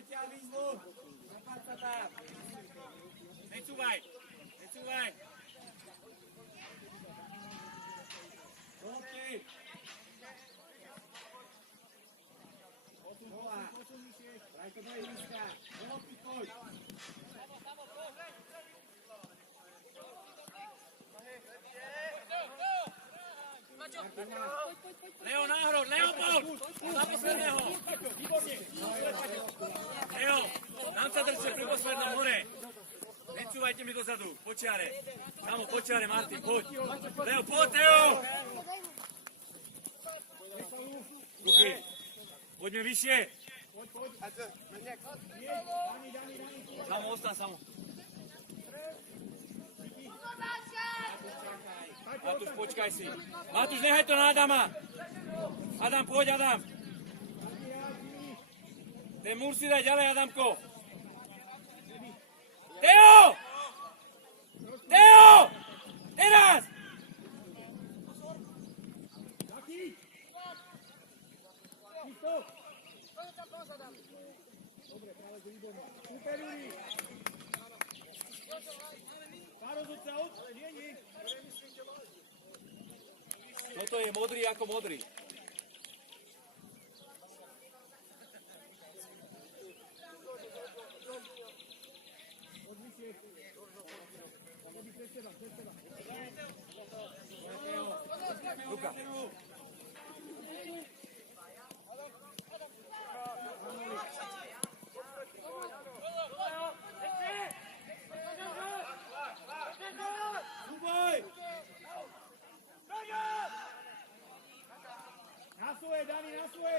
Poďte výzvu. Zapáť sa tam. Necúvaj. Ruky. Posun vyššie. Vraj to do ihriska. Ruky, poď. Leo náhrod, Leopold! Na posledného! Leo, tam sa držte pri poslednom hore. Necúvajte mi dozadu, počiare. Samo, počiare, Martin, poď. Leo, poď, Leo! Ruky, poďme vyššie. Samo, ostan, samo. Matúš, počkaj si. Matúš, nehaj to na Adama. Adam, poď, Adam. Ten múr si daj ďalej, Adamko. Teo! Teo! Teraz! Dobre, práve to výborné. Super, Juri. Rozhodca, nie. Toto je modrý ako modrý. Luka. Nasuje, Dani, nasuje!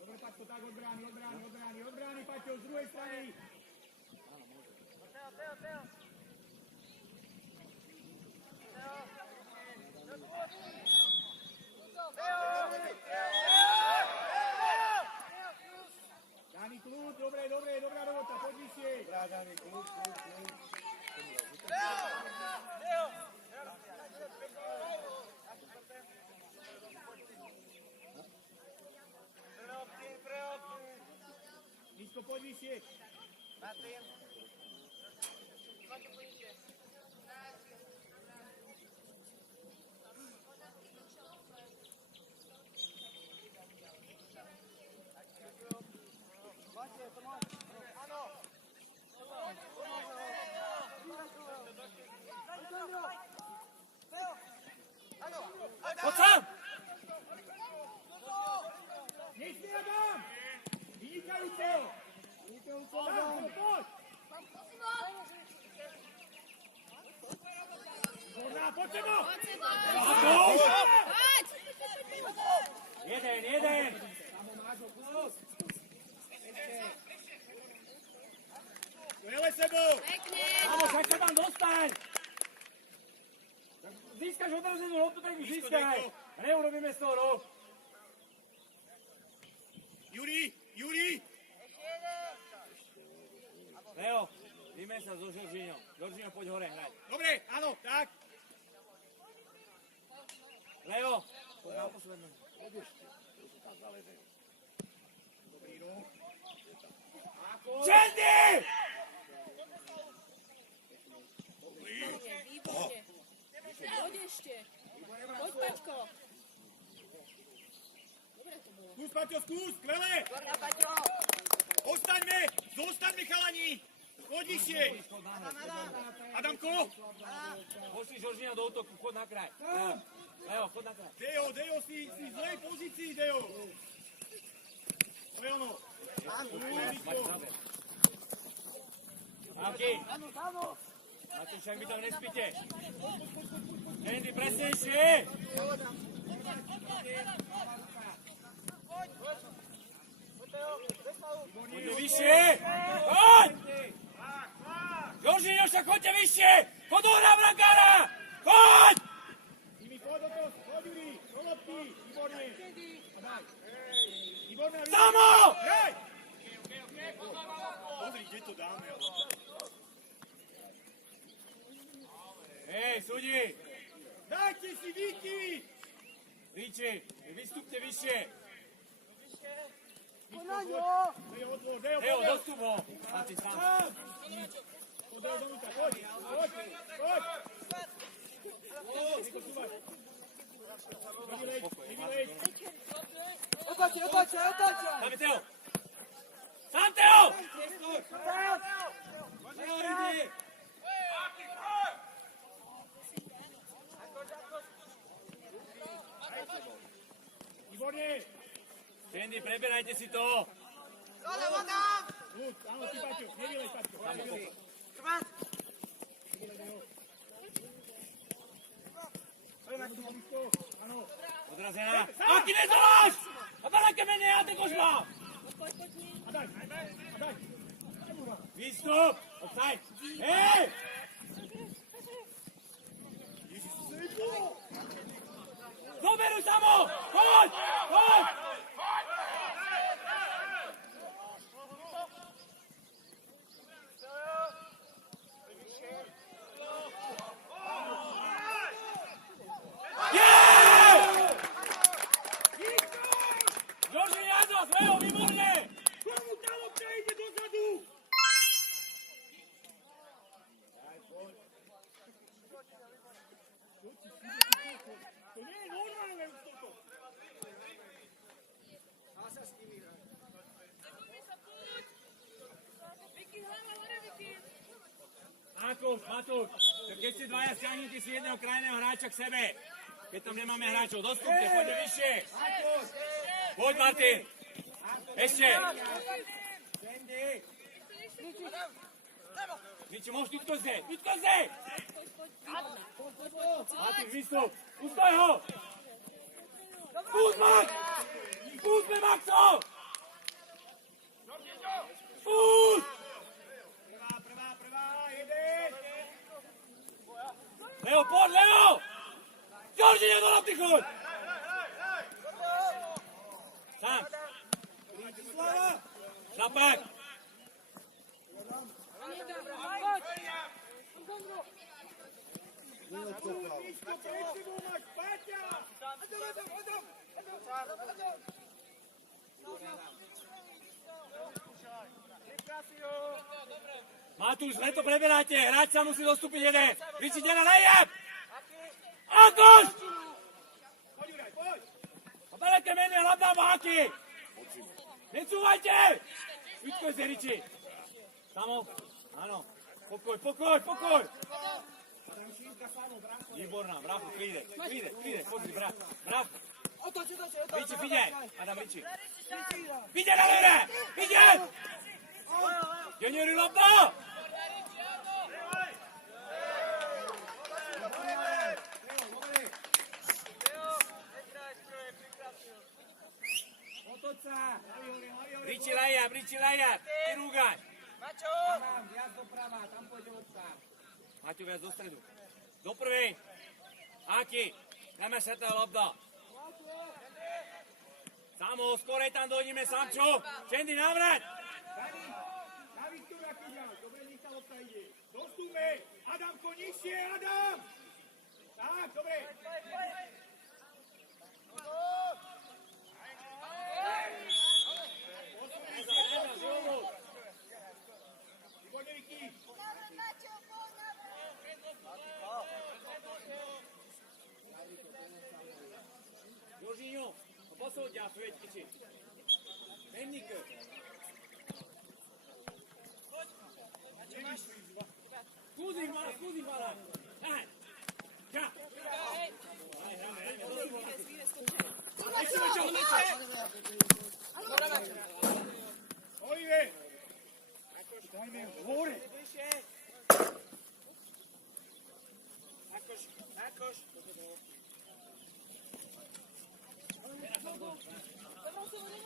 Dobre, takto, tak od brány, Paťo, z druhej strany! Teo! Dani, kľud, dobrá robota, poď vyššie! Dobrá, Dani, kľud. Teo! Nízko, poď vyššie. Martin. Poď sám! Nechci ja dám! Vynikajúco! Poď! Dobrá, poď sebo! Jeden! Samo máš ho, plus! Dojele sebou! Samo, však sa tam dostaň! Získaš odrazenú loptu, tak mi získaj! Neurobíme z toho roh! Juri! Leo, vymeň sa so Žoržíňom. Žoržíňom, poď hore hrať. Dobre, áno, tak. Leo, poď na poslednú. Dobrý roh. Čendy! Výborne. Poď ešte. Poď, Paťko. Dobre to bolo. Skús, Paťo, skvelé. Dobrá, Paťo. Zostaňme, chalani. Poď vyššie. Adamko. Pošli Žoržíňa do útoku, chod na kraj. Leo, chod na kraj. Deo, si v zlej pozícii, Deo. Leono. Mavky. Máte však, vy tam nespíte. Andy, presnejšie. Poďte vyššie. Poď. Žoržíňo, však choďte vyššie. Chod do hra, brankára. Choď. Poď, Juri. Do lopty. Výborné. Samo. Pozri, kde to dáme. Hej, súdi! Dajte si Víky! Víči, vystúpte vyššie! Teo, dostup ho. Martin, sám. Dáme Teo. Sám Teo! Candy, preberajte si to. Odrazená. Aki, nezaláš! A balake mene, ja te kožba! Výstup! Obstaj! Hej! Zoberuj samo! Poď! Poď! Matúš, keď ste dvaja stiahnete si jedného krajného hráča k sebe, keď tam nemáme hráčov, dostupte, poďte vyššie. Poď, Martin. Ešte. Niči, môžeš tutko zdeť, tutko zdeť. Martin, výstup, ustoj ho. Spús, Max. Spúsme, Maxo. Spús. Leo, poď, Leo! Georgina, do lopty choď! Sám! Šlapak! Matúš, zle to preberáte, hráč sa musí dostúpiť jeden. Vyčite na lejep! Akoš! A baleke mene, hlavná báky! Necúvajte! Vyčkoj se, Riči. Samo? Áno. Pokoj, pokoj, pokoj! Výborná, bravo, príde, pozri, bravo. Riči, videj, Adam, Riči. Videj na leve, videj! Juniori, lopta! Riči lajab, ty rúgaš. Viac doprava, tam pôjde lopta. Maťo, viac do stredu. Do prvej. Aki, dáme sa tá lopta. Samo, skorej tam dojdeme, Samčo. Čendy, navrať. Na Viktora Kyďal, dobre, nech tá lopta ide. Dostúme, Adamko, nižšie, Adam. Tak, dobre. Jorginho, posúdia, Svetkiči. Menník. Skúsi, mala. Daj. Ja. Olive. Dajme hore. Akoš.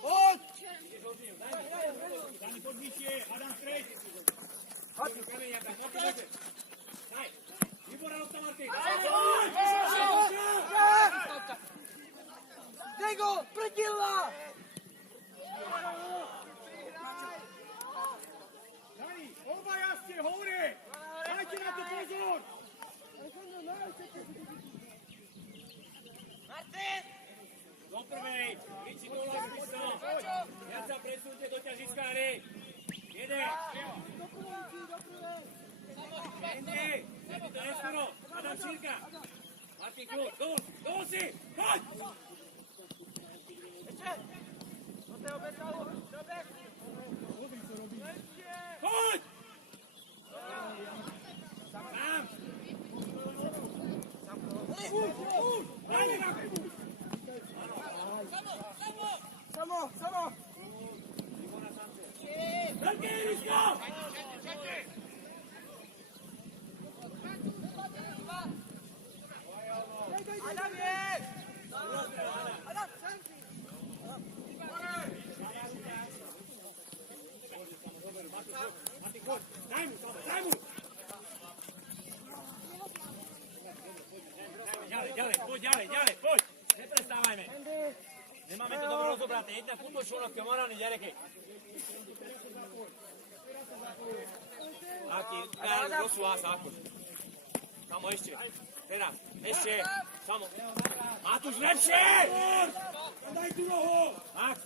Poď! Dani, poď vyššie, Adam, strej. Daj, výborná lopta, Martin. Diego, prdila! Dani, obaja ste hore! Dajte na to pozor! Do prvej, Riči dole, Kristo. Viac sa presunte do ťažiska hry. Jeden. Andy, Andy, to je skoro. Adam Šírka. Martin Kľúč, dolu si, poď! Poď! Tam! Dajme na chybu! Samo! Veľké ihrisko! Adam je! Martin, poď! Daj mu! Ďalej, poď! Neprestávajme! Nemáme to dobro rozobraté. Jedna kútočnú Morany, ďalej. Taký, rozsúva sa, ako. Samo ešte. Teraz, ešte. Samo. Matúš, lepšie! Daj tú nohu! Tak.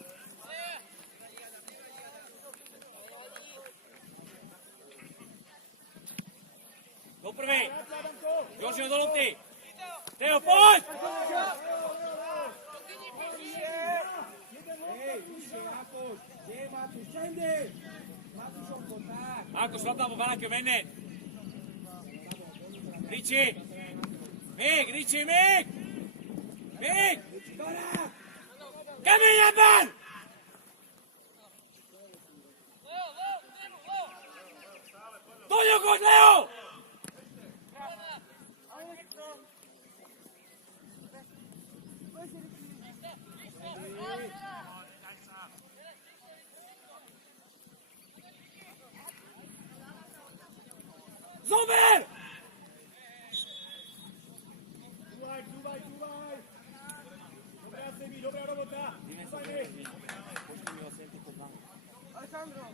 Do prvej. Jožino do lopty. Teo, poď! Ako šlapná po Banáke menne. Riči! Mig! Kameň ban! Doňo kod, Leo! Zober! Dúvaj! Dobrá Semi, dobrá robota! Alejandro!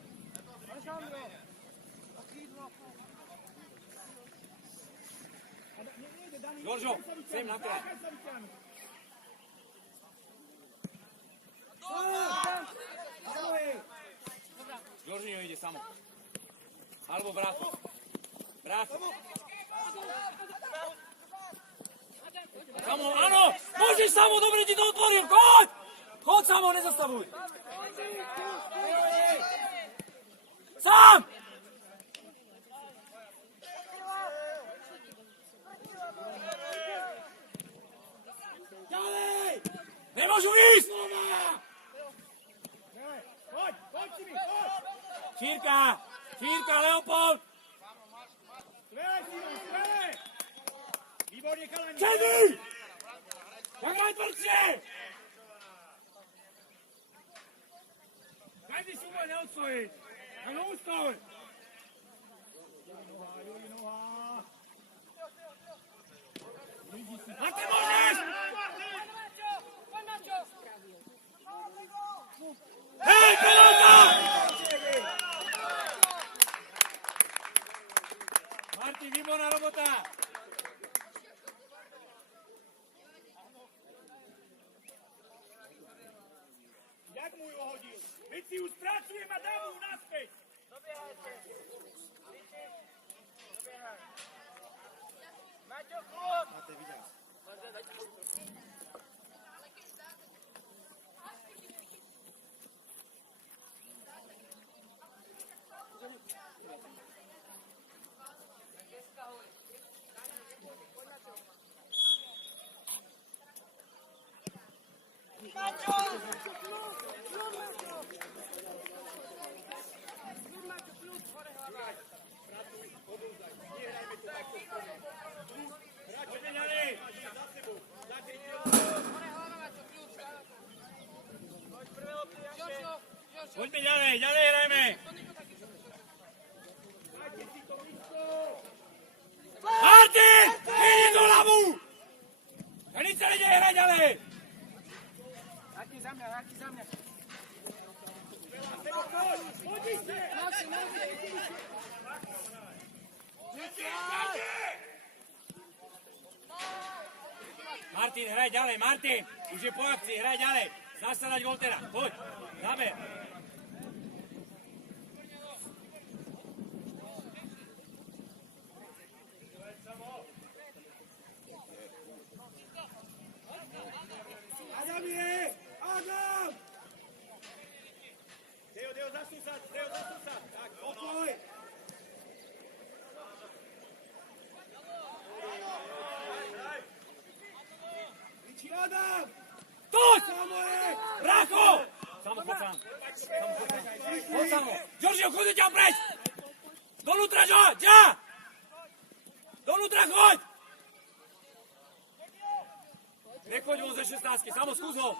Joržo, sem na kraj. Joržinho ide samo. Alebo Bracho. Samo, áno! Môžeš samo, dobre ti to otvoril, choď! Choď samo, nezastavuj! Sám! Ďalej! Nemôžu ísť! Poď, Simi, poď! Šírka, Leopold! Strelaj, Simon, strelaj! Výborne, chalani! Čedy! Jak maj tvrdšie! Každý súboj neodstojí! Tak neustoj! Juri, noha! A ty môžeš! Hej, penálta! Martin, výborná robota! Jak mu ju hodil? Veď si ju spracujem a dám mu naspäť! Maťo, klub! Poďme ďalej hrajme! Martin! Ide do hlavu! Ja nič sa nedeje, hraj ďalej! Aký za mňa! Martin, hraj ďalej, Martin! Už je po akcii, hraj ďalej! Dáš sa dať gól teraz, poď, záber. Adam je! Adam! Deo, zasnú sa! Tak, pokoj! Vyči Adam! Toď! Samuel! Bracho! Samo, poď sám. Poď samo. Giorgio, chodí ťa preč! Donútra, ťa! Donútra, choď! Nechoď von ze 16, samo skús ho.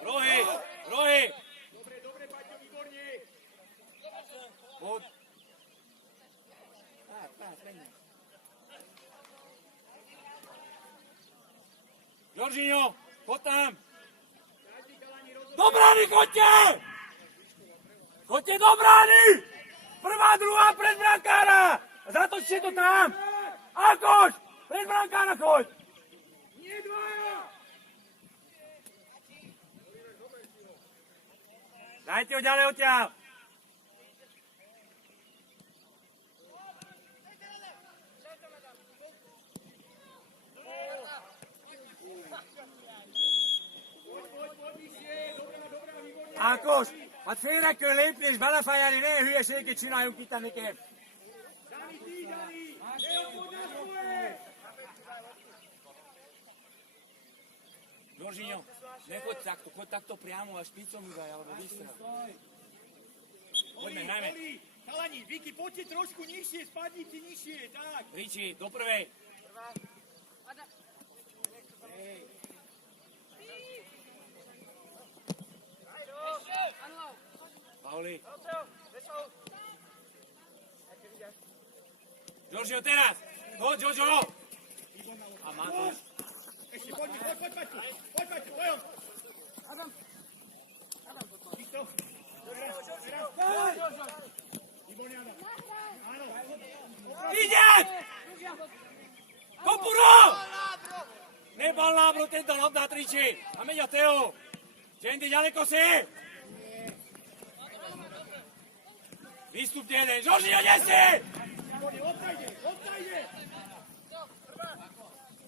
Rohy! Dobre, Paťo, výborne! Poď. Giorgio, poď tam! Do brány, choďte! Choďte do brány! Prvá, druhá, pred brankára! Zatočte to tam! Akož! Pred brankára choď! Nie dvaja! Dajte ho ďalej odtiaľ! Poď, vyššie! Dobrá, výborne! Ákos, hát félrekkör lépni és belefájálni, ne hülyeséget csináljunk itt nekem. Dani, ty, Dani! Deo, poď na svoje! Giorgio, nechoď takto priamo a špicom udaj, alebo vystrel. Poďme, hrajme. Chalani, Viki, poďte trošku nižšie, spadnite nižšie, tak. Riči, do prvej. Pauli. Giorgio, teraz. Poď, Giorgio. A Matúš. Ešte, poď, Paťku. Poď, Paťku, poď. Adam. Isto. Teraz. Výborne, Adam. Áno. Ideš! Kopuro! Nebal nábro tento lob na triči. A meď o Teo. Čendy, ďaleko si. Vystupte jeden. Giorgio, kde si? Výborne, lopta ide.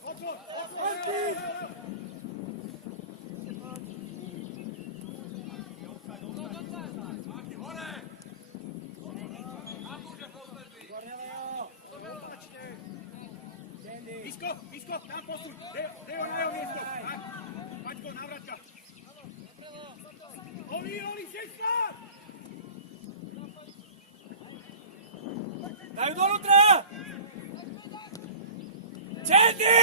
Otvor. Misko, tam posuň. Deo na jeho miesto. Tak. Paťko, návratka. Oli, 16! Dajú donútra! Čendy!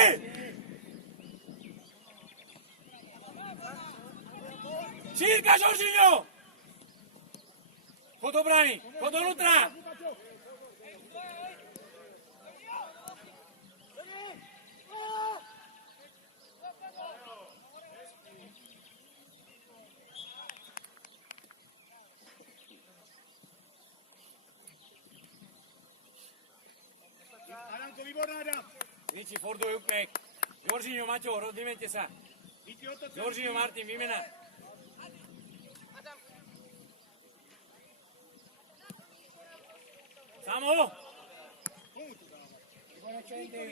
Šírka, Žoržíňo! Chod do brány, chod donútra! Adamko, výborná, Adam. Niči, Forduj upek. Žoržíňo, Maťo, vymente sa. Žoržíňo, Martin, výmena. Samo!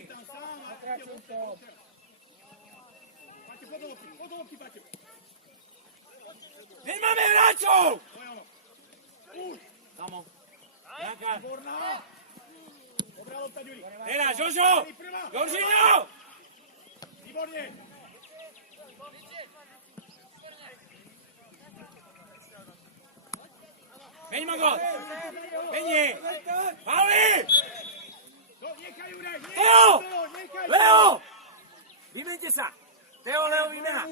Tam sám. Paťo, pod lopky, Paťo. Nemáme hráčov! Samo. Samo. Janka. Výborná. Dobrá lopta, Ďuri. Teraz, Žožo! Žoržíňo! Výborne. Meň ma gol! Meň! Pauli! Nechaj, Juraj. Teo! Leo! Vymente sa! Teo, Leo, výmena.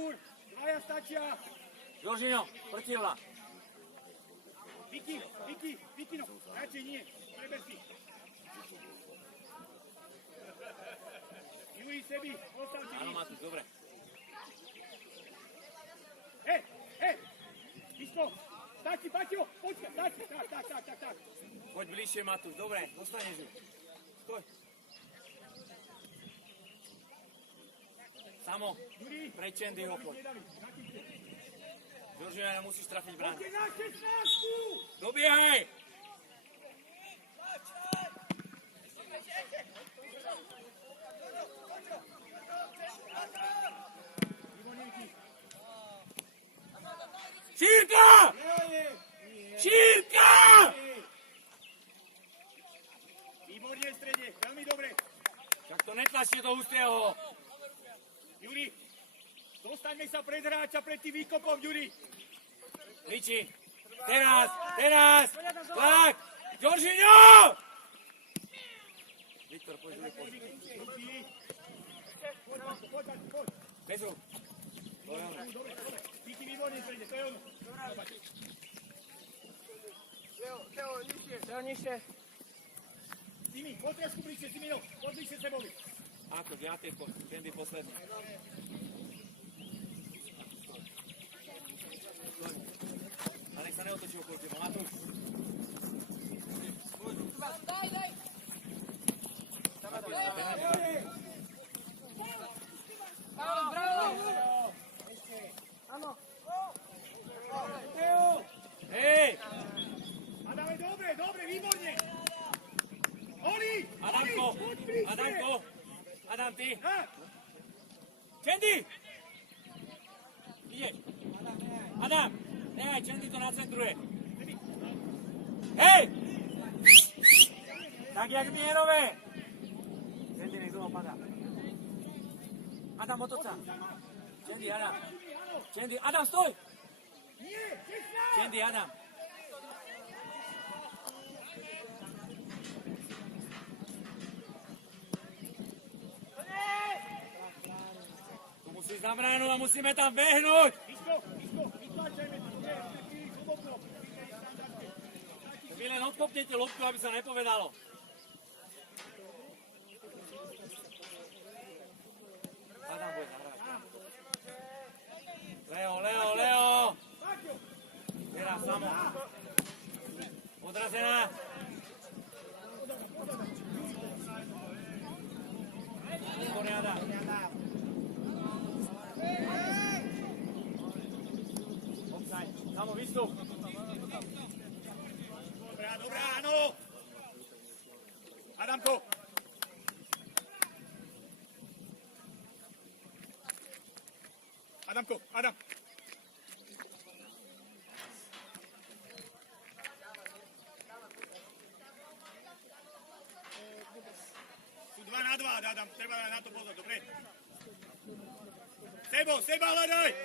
Dvaja stačia. Žoržíňo, protivla. Viki, no. Radšej nie. Preber si. Juri, sebi. Ostavte Áno, mi. Matúš, dobre. Hej. Misko. Stačí, Paťo. Počkaj. Tak. Poď bližšie, Matúš, dobre, dostaneš ju. Stoj. Samo, pre Čendyho poď. Žoržina, musíš trafiť bránu. Poďte na 16! Dobiehaj! Šírka! Šírka! Výborne v strede, veľmi dobre. Tak to netlačte do hustého. Juri, dostaňme sa pred hráča, pred tým výkopom, Juri. Liči. Teraz! Tak! Žoržino! Viktor, poď. Poď. Bez rúk. Ty výborne v strede, to je ono. Teo, nižšie. Simi, poď trošku bližšie, Simino, poď bližšie sebovi. Ako, viatej poď. Čendy posledný. A nech sa neotočí okolo teba. Matúš. Daj. Hej! Adame, dobre, výborne. Oli! Adamko! Poď bližšie. Adamko! Adam, ty! Ha! Čendy! Ideš! Adam! Nehaj, Čendy to nacentruje. Hej! Tak jak Mierové! Čendy, nech doma padá. Adam, otoč sa. Čendy, Adam. Čendy, Adam, stoj! Nie, 16! Čendy, Adam. Tu musíš za bránu a musíme tam behnúť! Miško, vytlačajme to, hlboko. Vy len odkopnete loptu, aby sa nepovedalo. Adam bude zahrať. Leo! Teraz samo. Odrazená. Výborne, Adam. Obsaj. Samo, vystup. Dobrá, áno. Adamko. Adam. Sú 2 na 2, Adam, treba na to pozor, dobre? Seba hľadaj!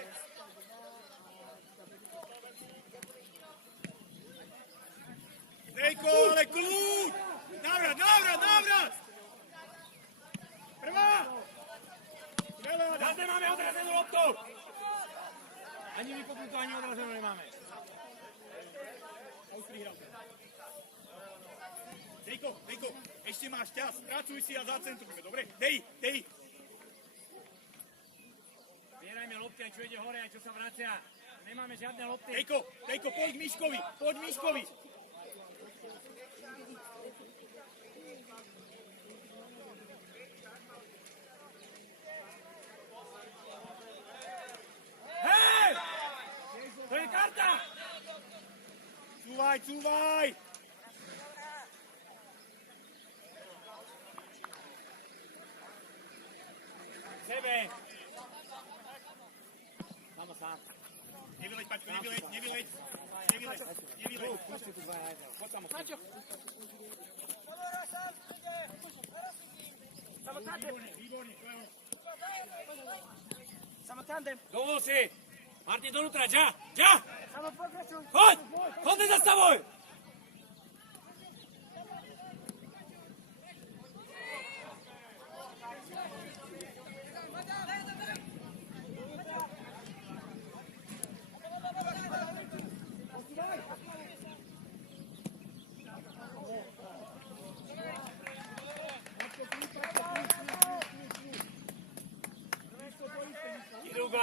Dejko, ale kľúč! Návrat! Prvá! Zas nemáme odrazenú loptu! Ani vykopnutú, ani odrazenú nemáme. Dejko, ešte máš čas, pracuj si a zacentrujme, dobre? Dej! Zbierajme lopty, aj čo ide hore, aj čo sa vracia. Nemáme žiadne lopty. Dejko, poď Miškovi! Hej! To je karta! Cúvaj! Sebe! Samo sám. Nevyleď, Paťko, nevyleď. Pusti tu dva jajda. Poď tam. Výborne, Samo tandem. Dovol si! Martin, donútra, ďa! Samo pokračuj. Choď, nezastavuj!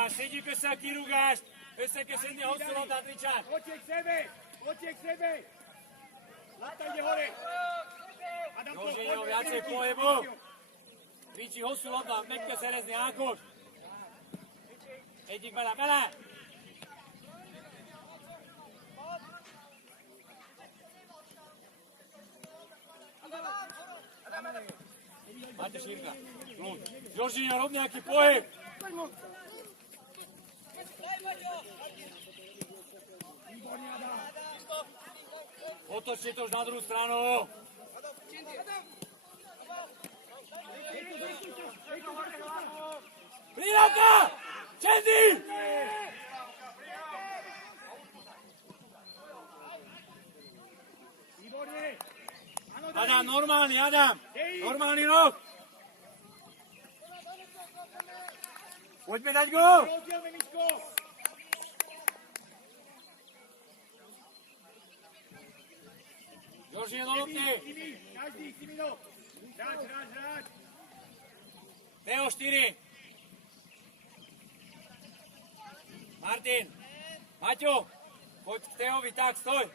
Sedíke sa, Kirugáš! Össze kell szedni a hosszú labdát, Richard! Poďte k sebe! Labda ide hore! Jožino, viacej pohybu! Riči, hosszú labdát, meg kell szerezni, Ákos! Edík bele, bele! Máte Šírka. Žoržíňo, rob nejaký pohyb. Otočte to už na druhú stranu. Prírávka! Čendy! Adam, normálny, Adam! Normálny rok! Poďme dať gól! Žoržíňo do lopty! Teo 4! Martin! Maťo! Poď k Teovi, tak, stoj!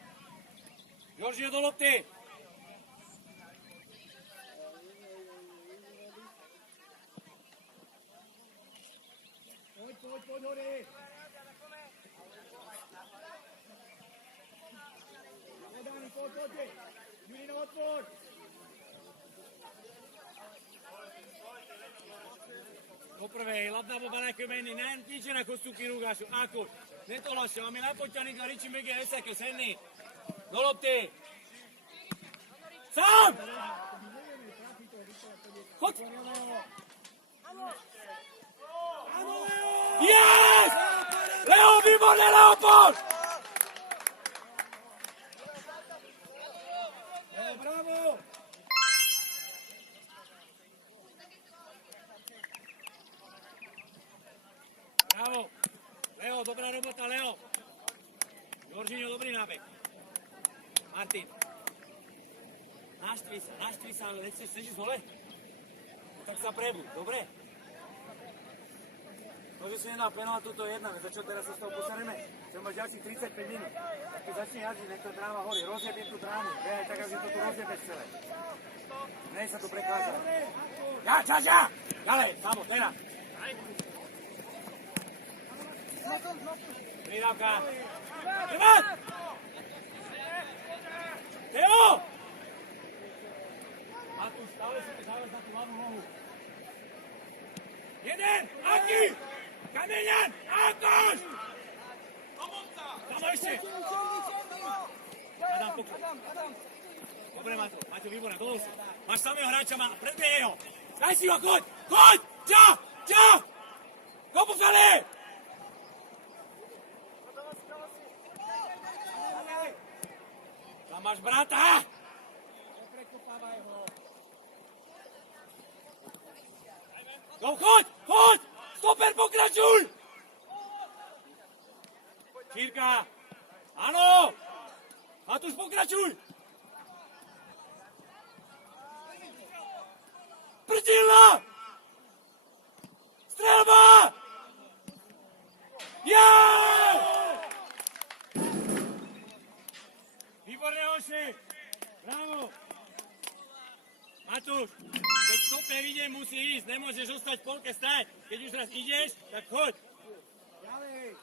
Žoržíňo do lopty! Poď hore! Dani, poďte! Julino, odpor! Poprvé, labda boba meni, näin kiisenä kostuki rugasu, aku. Netolasja, me läpottani ka Ritsi Mege Esäkö senni. Nolopti! Sam! Hot! Yes! Leo, výborné, Leopold! Bravo! Bravo! Leo, dobrá robota, Leo! Žoržíňo, dobrý nábeh. Martin. Naštví sa, ale nechceš sežiť hole? Tak sa prebuď, dobre? To, že si nedal penál, toto je jedna vec. Za čo teraz sa z toho posereme? Chcem mať ďalších 35 minút. Tak keď začne jazdiť, nech to dráva hori. Rozjebím tú drámu. Behaj tak, aby to tu rozjebeš celé. Nej sa tu prekážať. Ja! Ďalej, samo, teraz. Prírávka. Trvať! Teo! Matúš, stále si to dávaš na tú hlavnú nohu. Jeden! Aký! Kamenian! Antoš! Samo ešte! Adam, pokoj. Dobre, Maťo, výborné, dolu si. Máš samého hráča, predbiehe ho. Daj si ho, choď! Čo? Kopu vzali! Tam máš brata! Neprekopávaj ho. Go, choď! Stoper, pokračuj! Šírka! Áno! Matúš, pokračuj! Prdilna! Strelba! Jej! Výborné, Oši! Bravo! Matúš, keď stoper ide, musí ísť. Nemôžeš ostať v polke stať. Keď už raz ideš, tak choď. Ďalej.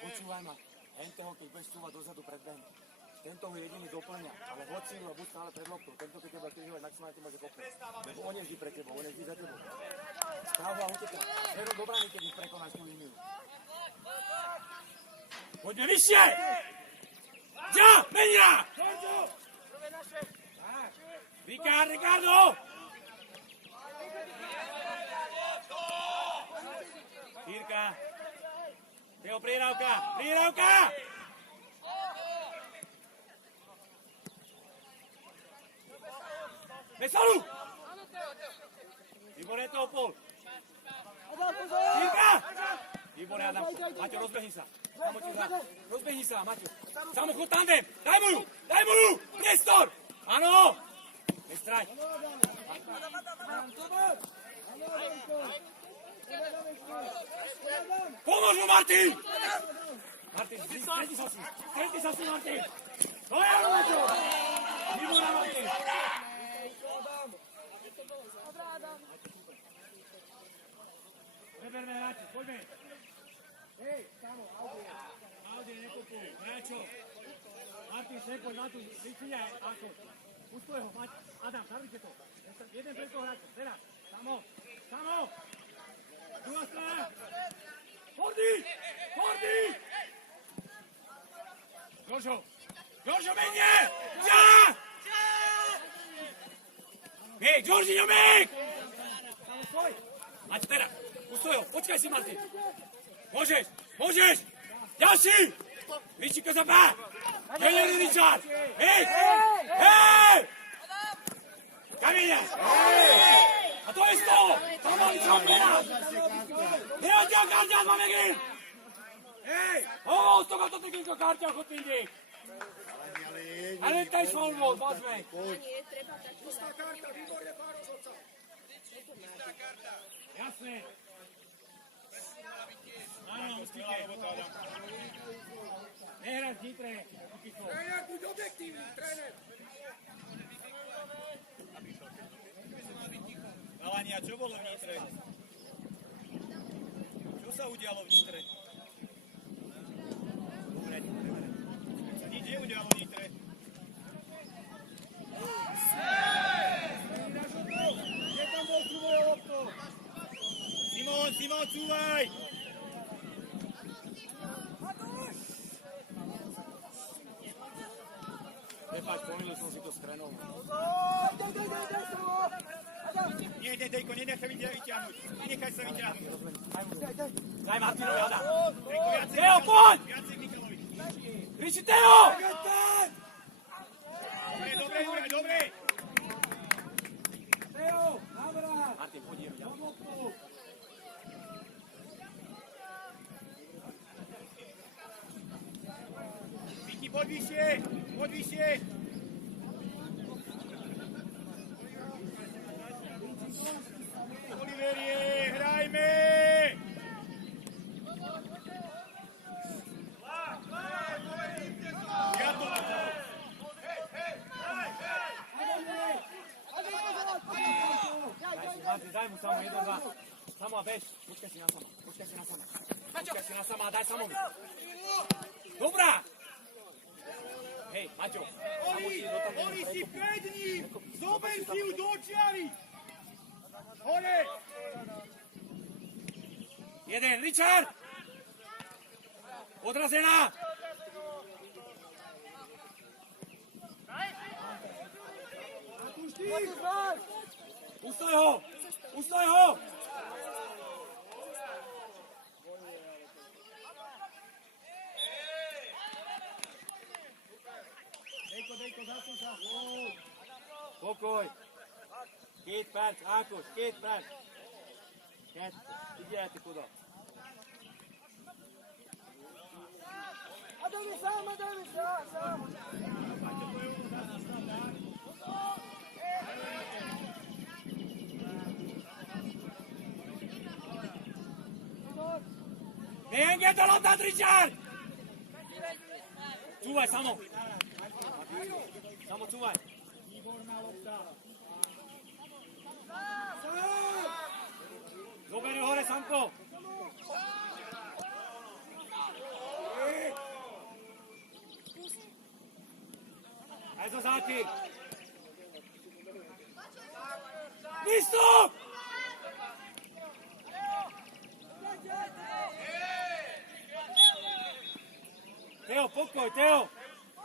Počúvaj ma. Hentoho, keď budeš cúvať dozadu predbehne. Tento ho jediný doplňa, ale hoď si ho, buď stále pred loptou. Tento, keď teba križovať, maximálne ti môže kopnúť. Lebo on je vždy pre tebou, on je vždy za tebou. Správ ho a uteká. Smerom do brány, keď ich prekonáš tú líniu. Poďme vyššie! Menina! Ricardo! Šírka! Teo, prírávka! Vesalu! Výborné toho pol! Šírka! Výborné, Adam. Maťo, rozbehni sa. Rozbehni sa, Maťo. Samo chod tandem. Daj mu ju. Priestor. Áno. Nestrať. Pomôž mu, Martin. Martin, streti sa si, Martin. To je, Maťo. Výborné, Martin. Matúš, vyčíňa, ako. Pustuj ho, Mať. Adam, zavite to. Jeden pre toho hráča, teraz. Samo. Druhá strana. Kordy! Jožo, mene! Ja! Hej, Jorginho, meg! Mať teraz, pustuj ho, počkaj si, Martin. Môžeš! Ďalší! Ríčiko za pá! Kellery, Richard! Hej! Kamienia! A to je z toho! Tam mali čampina! Neodtiaľ karťa, máme grin! Hej! Z toho to tekinko karťa, chodník! Ale taj small ball, poďme! Nie, treba takto. Jasné! Áno, určite. Nehrať v Nitre. Tréner, buď objektívny, tréner. Kalania, čo bolo v Nitre? Čo sa udialo v Nitre? Dobre. Sa nič neudialo v Nitre. Kde tam bol Súvoj lopto? Simon, cúvaj! Prepáč, pomýlil som si to s krenou. Nie, Dejko, nenechaj vyťahnuť. Nenechaj sa vyťahnuť. Daj Martinovi, Adam. Dejko, viacej Teo, poď! Viacej Mikalovi. Ríči, Teo! Dobre. Teo, navrát. Martin, poď jem ďalej. Viti, poď vyššie. Oliverie, hrajme! Martin, daj mu samo, 1-2. Samo a bež. Počkaj si na sama. Daj Samovi. Dobrá! Hej, Maťo. Oni si pred ním! Zober si ju do čiary! Hore! Jeden, Richard! Odrazená! Ustoj ho! Dejko, zasúň sa. Pokoj. 2 perc, Ákos, 2 perc. Figyeljetek oda. Adam is sám! Ne engedd a labdát, Richard! Cúvaj, Samo! Samo, cúvaj! Zober ju hore, Samko! Aj zo záti! Výstup! Teo, pokoj, Teo!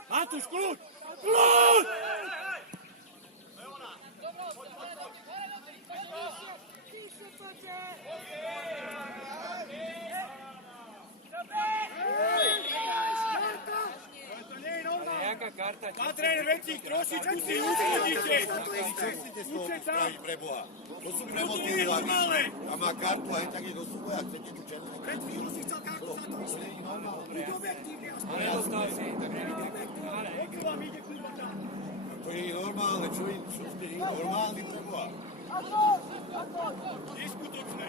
Matúš, kľud! Kľud! Nejaká karta. Pán tréner, vecík, trošičku si usadíte. Učte sa! Preboha. To sú premotili hlavy. A má kartu a aj tak je do súboja. Chcete tu červenú? Pred chvíľu si chcel kartu za to. Buď objektívny. Ale nedostal si. Tak nevidíte. Oku vám ide kurva tam. To je normálne. Čo ste normálni, preboha? Neskutočné.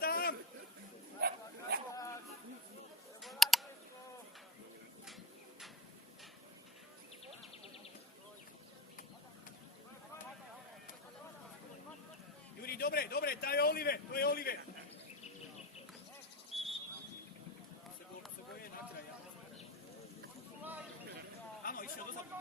tam! Juri, dobre, to je Oliver. Se boje na kraj. Áno, išiel dozadu.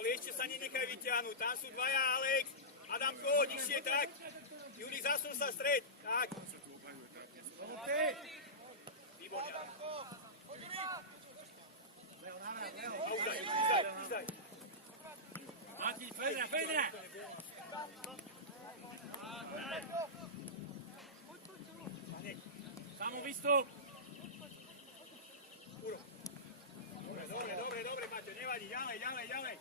Oli, ešte sa nenechaj vyťahnuť, tam sú dvaja, Alex. Adamko, nižšie, tak. Juri, zasun sa stred, tak. Výborne. Uzdaj. Mati, Fedra. Samo vystup. Dobre, Maťo, nevadí, ďalej.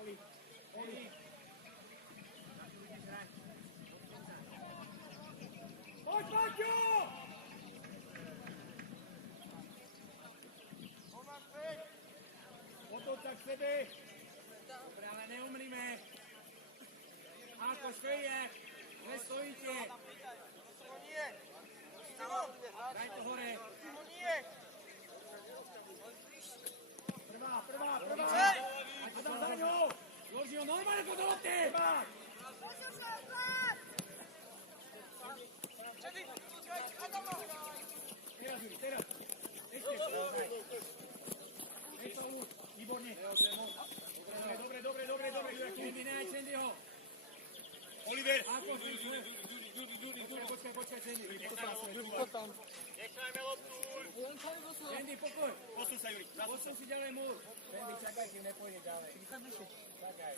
Oli. Poď, Maťo! Otoč sa k sebe. Dobre, ale neumrime. Ako šveje, nestojíte. Daj to hore. Prvá. Adam za ňou. Zloží ho normálne po dolopte. Teraz. Ešte. Nech to už. Výborne. Dobre. Čendy, nehaj Čendyho. Oliver. Ako počkaj, Čendy. Nechajme loptu. Čendy, pokoj. Posun sa, Juri. Posun si ďalej múr. Čendy, čakaj, kým nepôjde ďalej. Čakaj.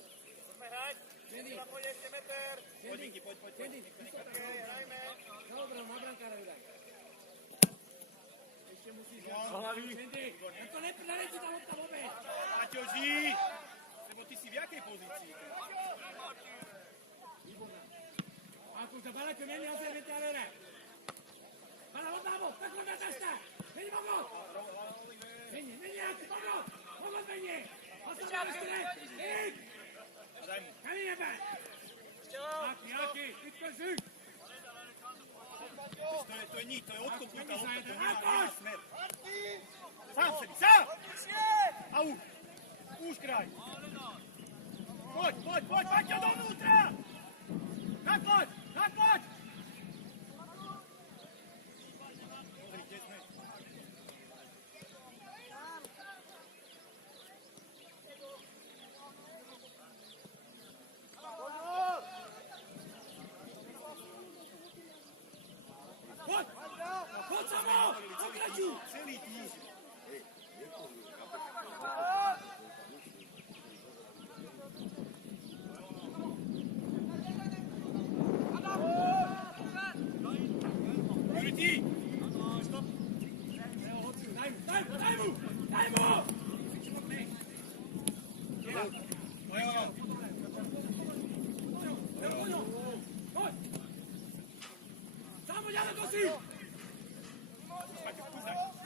Poďme hrať. Čendy. Poď ešte meter. Čendy, poď. Čendy, hrajme. Dobre, na brankára vydaj. Ešte musíš ďalej. Čendy, to nepredalejte tá lopta vôbec. Maťo, žij. Lebo ty si v jakej pozícii? Scusa, guarda che vieni a segretaria. Guarda, votavo, ecco la testa. Vieni, Mogo. Vieni, anche, Mogo. Mogo, vieni. Posso fare stretto? Cammina bene. Aki, tutto giù. To je nič, to je odkopnutá lopta. Sám! A už kraj. Poď, Paťo, dovnútra! Napoď! Dobrý, kde sme? Poď samo! Pokračuj! Celý tým. Daj mu! Samo ďaleko si!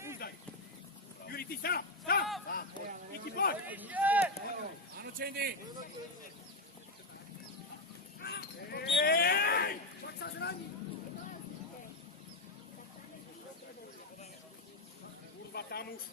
Uzdaj! Juri, ty sám! Iki, poď! Áno, Čendy! Však sa zraní! Kurva, tam už!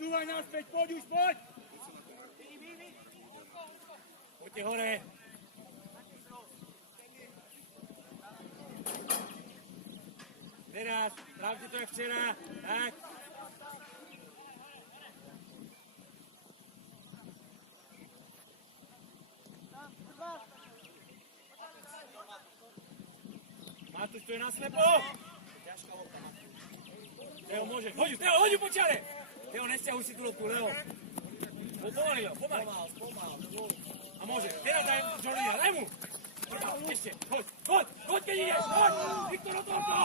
Cúvaj naspäť, poď! Poďte hore. Teraz, trávte to jak včera, tak. Matúš, to je naslepo. Teo môže. Hoď ju po čiare. Teo, nesťahuj si tú loptu, Leo. Pomaly, Leo, pomaly. A môže. Teraz daj Jordan, daj mu. Ešte, hoď, keď ideš, hoď. Viktor, otvor to.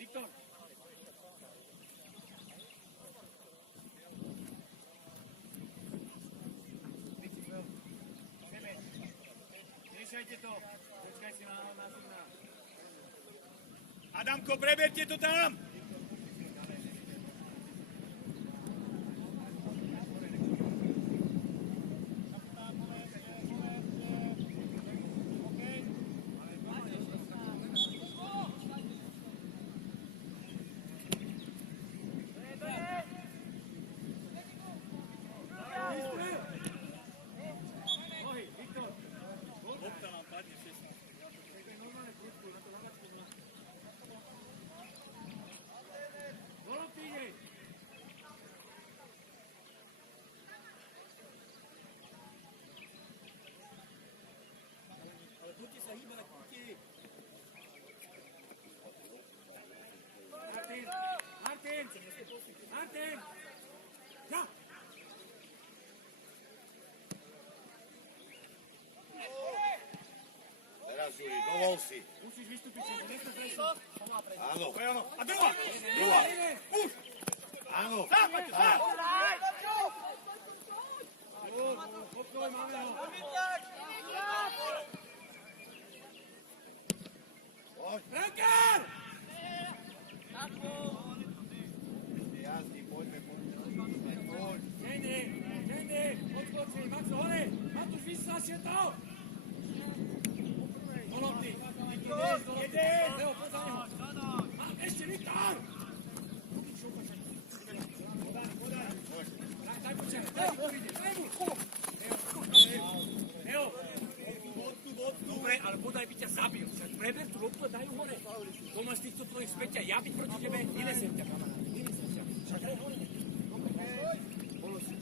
Viktor. Nechajte to. Počkaj si na signál. Adamko, preberte to tam. Martin! Ja! Teraz, Juri, dovol si. Musíš vystúpiť, že nechceš prejsť. Áno. A druhá! Druhá. Áno. Pokoj, máme ho. Brankár! Jazdí, poďme. Kendi, odskočí, Max, hore! Matúš, vystrašie to! Do lopty! Jeden! Leo, poď za neho! Ešte Viktor! Daj počať, daj mu! Leo! Dobre, ale podaj by ťa zabil. Preber tú loptu a daj ju hore. Tomáš, týchto tvojich späťa, ja byť proti tebe, nenesem ťa, kamarát. Nenesem ťa. Však hraj hore. Bolo si.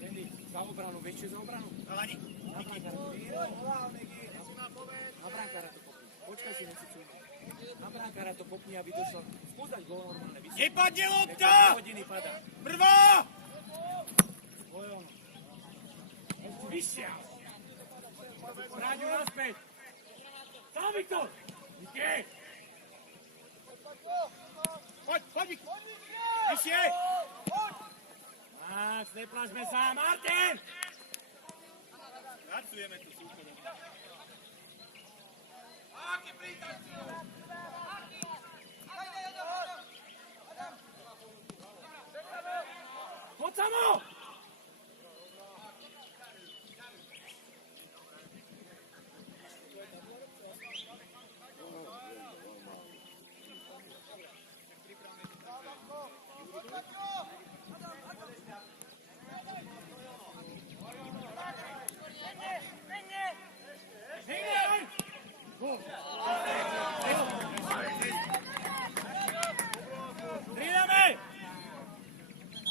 Kendi, za obranu, vieš čo je za obranu? Kalani. Na brankára to popni. Počkaj si, nech si čúva. Na brankára to popni, aby došlo. Skús dať gól normálne. Nepadne lopta! Hodiny padá. Prvá! Svoje ono. Vyššia. Vráť ju naspäť. Tam, Viktor! Ide! Poď, vyššie! Max, neplášme sa, Martin! Pracujeme tu súchodom. Poď samo!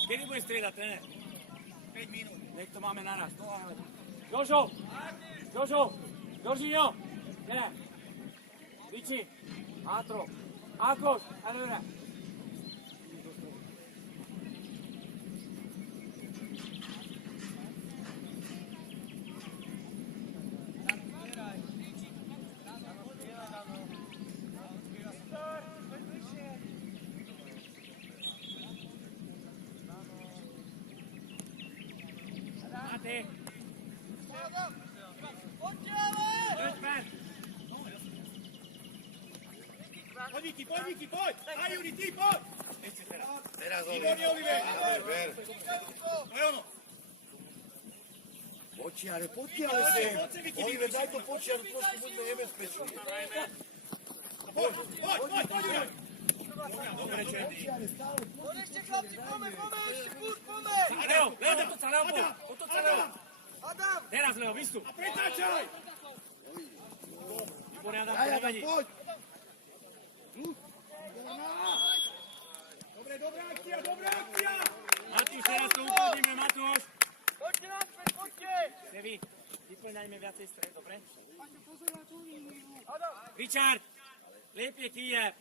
Kedy bude striedať, tréner? 5 minút. Nech to máme naraz. Jožo! Jorginho! Tréner! Vici! Atro! Akos! Alera! Poď! Aj, Juri, ty, poď! Teraz, Výborne, Oliver! Ver. To je ono! Počiare sem. Oliver, daj to počiare, trošku buďme nebezpeční. Poď, Juri! Dobre, Čendi. Ešte chlapci, poďme, ešte furt, poďme! Leo, to sa, Leo, to sa, Leo. Adam! Teraz, Leo, vystup. A pretáčaj! Výborne, Adam, Daj, prevedi. poď. Dobrá akcia! Matúš, teraz to uklidíme, Matúš. Poďte naspäť, poďte! Sevi, Vyplňajme viacej stred, dobre? Richard, lepie Kyjev.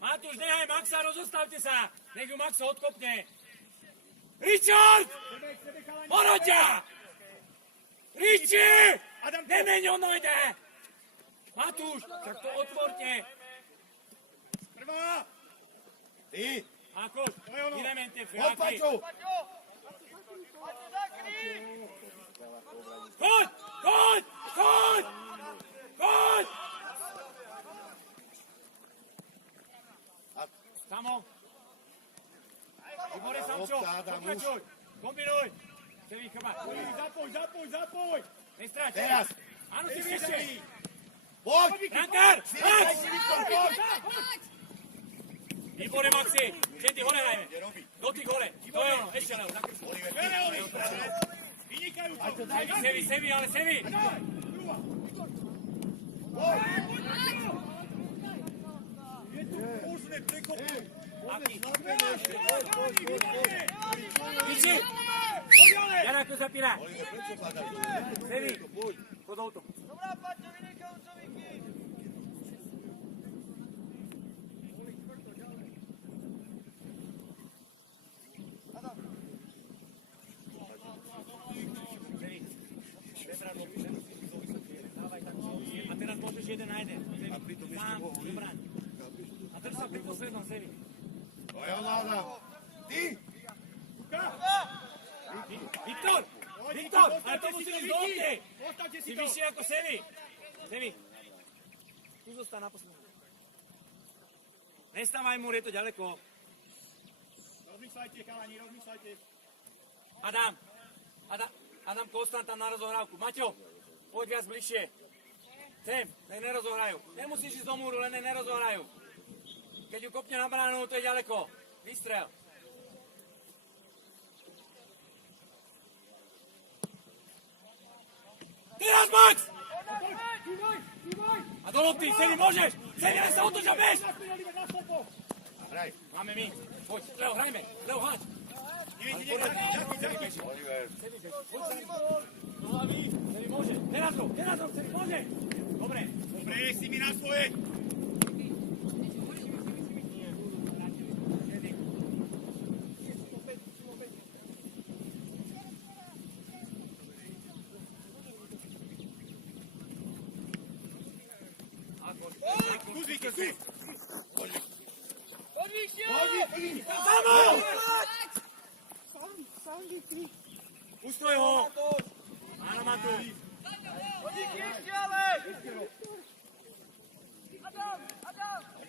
Matúš, nehaj Maxa, rozostavte sa. Nech ju Maxa odkopne. Richard! Moroďa! Riči! Nemeň, ono ide! Matúš, tak to otvorte. Prvá! Ty! Mákoš, ideme tie Poď, fráky. Paťo! Choď! Choď! Choď! Choď! Samo. Výborne, Samčo. Pokračuj. Kombinuj. Celý chrbát. Zapoj! Nestrať. Teraz! Áno, si vyššie. Poď! Brankár! Max! Poď! Výborne, Maxi. Všetci hore hrajme. Kde robí? Dotyk hore. To je ono. Ešte len. Oliver, Vynikajúco! Sevi, ale sevi. Je tu úzne prekopy! Aký? Výborne! Piči. Jara, tu zapíra. Oliver, prečo hľadaš? Sevi. Poď. Chod auto. A teraz môžeš jeden na jeden. A pritom ešte Sám, mohol ísť. dobraň. A teraz sa pri poslednom, Sevi. To je hľada. Ty! Viktor! Viktor! Ale to musí ísť do opty! Postavte Si si to! vyššie ako Sevi. Sevi. Tu zostaň na poslednom. Nestávaj mu, je to ďaleko. Rozmýšľajte, chalani, rozmýšľajte. Adam Kostan tam na rozohrávku. Maťo, poď viac bližšie. Sem, nech nerozohrajú. Nemusíš ísť do múru, len nech nerozohrajú. Keď ju kopne na bránu, to je ďaleko. Vystrel. Teraz, Max! A do lopty, Sevi, môžeš! Sevi, len sa otoč a bež! Hraj. Máme my. Poď, Leo, hrajme. Leo, háď. Oliver. Do hlavy. Sevi, môže. Teraz ho, Sevi, môže. Dobre. Dobre, si mi na svoje! Tu zvýťazí! Samo! Pustoj ho. Áno, Matúš.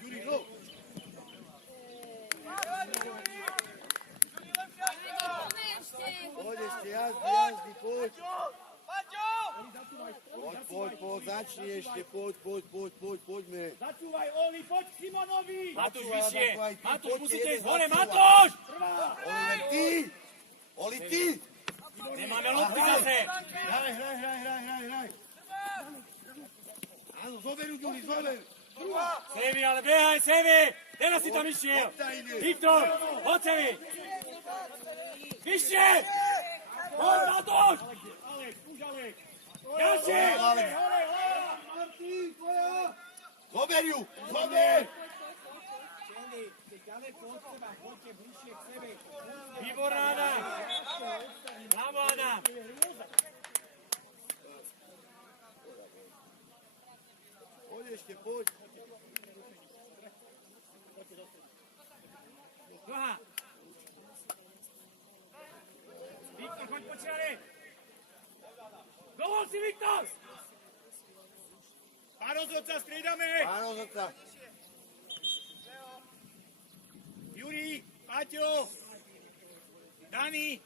Juri, no. Poď ešte, jazdy, poď. Poď, začni ešte, poďme. Začúvaj, Oli, poď k Simonovi! Matúš, vyššie. Začúvaj, ty, Matúš, poďte, musíte jeden ísť hore. začúvaj. Matúš! Oliver, ty! Oli, ty! Nemáme lopty zase. Hraj. Áno, zoberú, Juri, zober. Sevi, ale behaj, Sevi. Teraz si tam išiel. Viktor, poď Sevi. Vyššie. Poď, Matúš. Alek, už Alek! Ďalšie. Zober ju, zober! Výborná, Adam. Bravo, Adam. Poď ešte, poď. Dlhá. Viktor, choď po čiare. Dovol si, Viktor. Pán rozhodca, striedame! Áno, zrca. Juri, Paťo, Dani.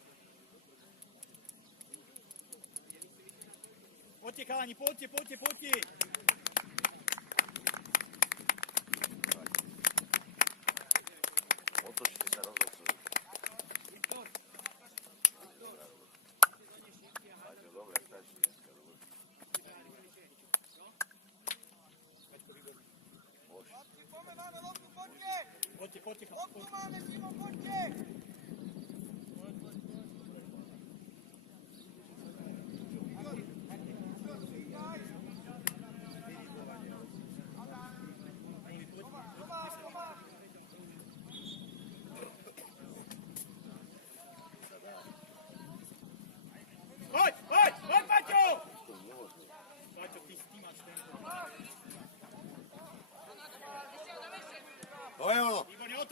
Poďte, chalani, poďte. Otočte sa, rozhodcu. Dobre, stačí dneska, dobre. Poďte, chalani.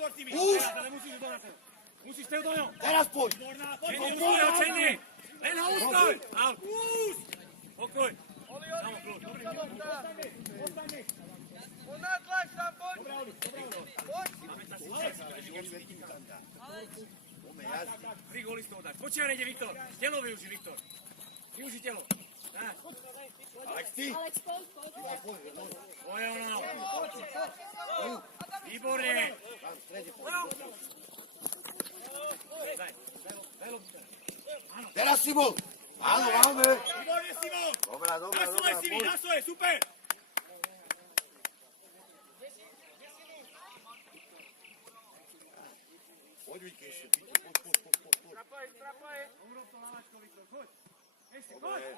otvor s nimi. Už! Teraz, ale musíš do nás. Musíš stejú do ňo. Teraz poď. Výborná, Čenny, poď, ustoj ho, Čenny. Len ho ustoj. Out. Pokoj. Samo kľúč. Tri góly z toho dáš. Počiare ide Viktor. Telo využij, Viktor. Využij telo. Tak. Alex, ty. Alex, poď. Moje ono. Výborne. Daj. Daj loptu. Teraz Simon. Áno, máme. Výborne, Simon. Dobrá, dobrá, Na svoje, dobrá. Simi, Poď. na svoje, super. Poď, Viki, ešte. Poď. Urob to lavačko, Viktor. Choď. Ešte, Dobre.